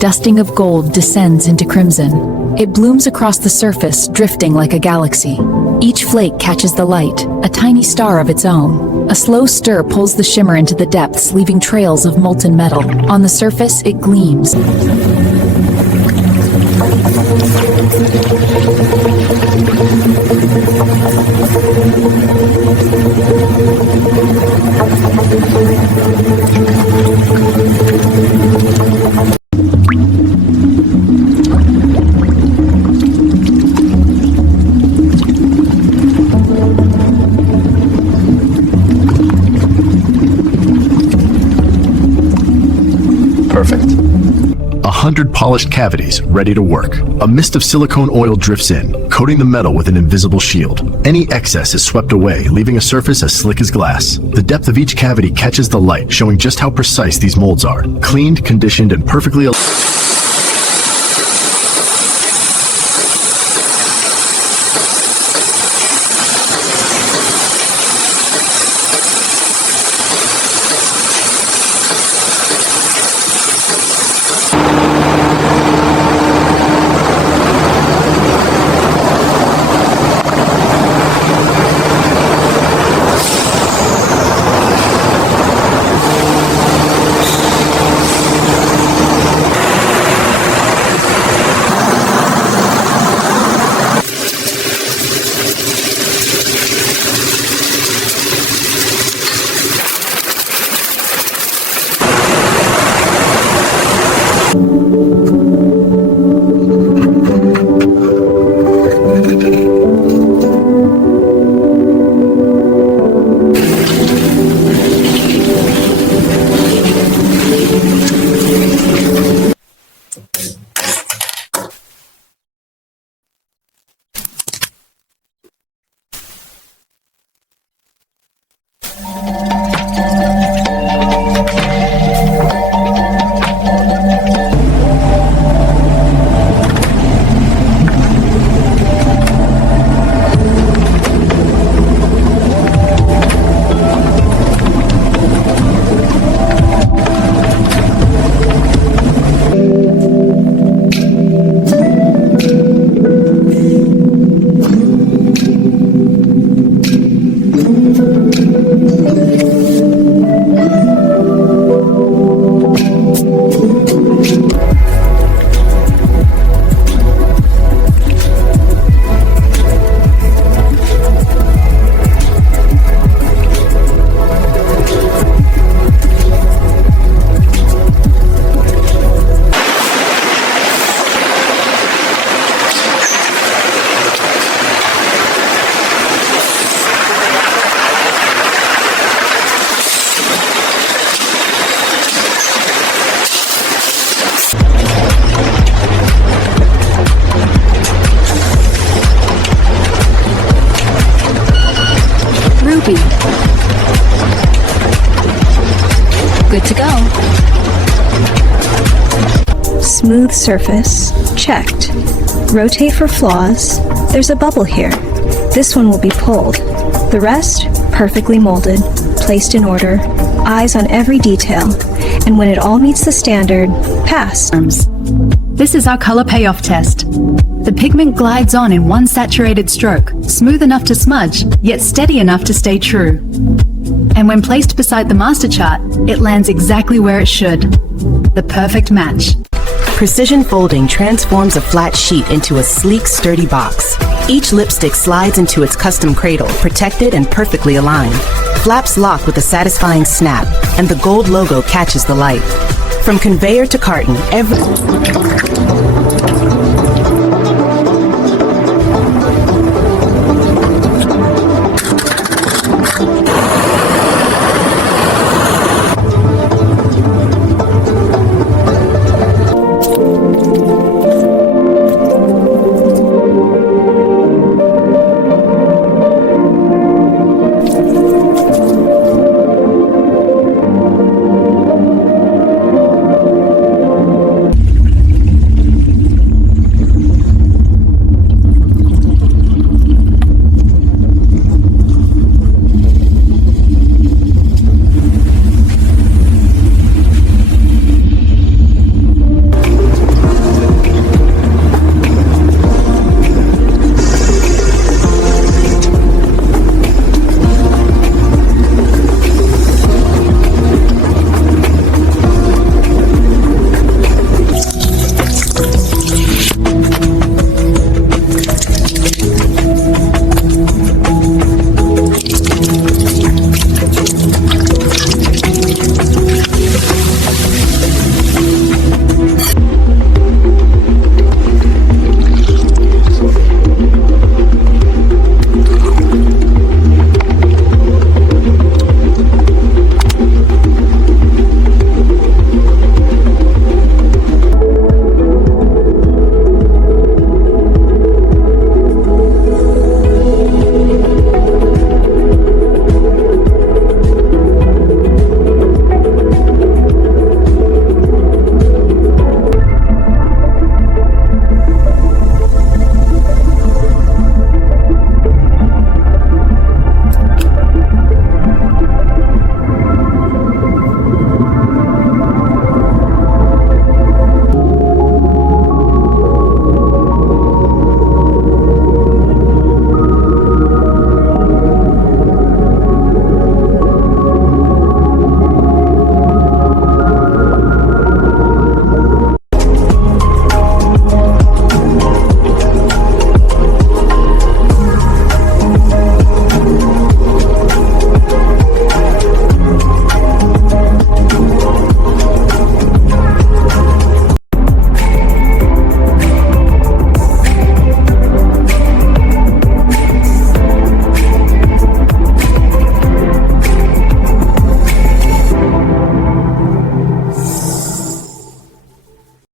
dusting of gold descends into crimson. It blooms across the surface, drifting like a galaxy. Each flake catches the light, a tiny star of its own. A slow stir pulls the shimmer into the depths, leaving trails of molten metal. On the surface, it gleams. Perfect. 100 polished cavities ready to work. A mist of silicone oil drifts in, coating the metal with an invisible shield. Any excess is swept away, leaving a surface as slick as glass. The depth of each cavity catches the light, showing just how precise these molds are. Cleaned, conditioned, and perfectly Good to go. Smooth surface, checked. Rotate for flaws. There's a bubble here. This one will be pulled. The rest, perfectly molded, placed in order, eyes on every detail, and when it all meets the standard, pass. This is our color payoff test. The pigment glides on in one saturated stroke, smooth enough to smudge, yet steady enough to stay true. And when placed beside the master chart, it lands exactly where it should. The perfect match. Precision folding transforms a flat sheet into a sleek, sturdy box. Each lipstick slides into its custom cradle, protected and perfectly aligned. Flaps lock with a satisfying snap, and the gold logo catches the light. From conveyor to carton, every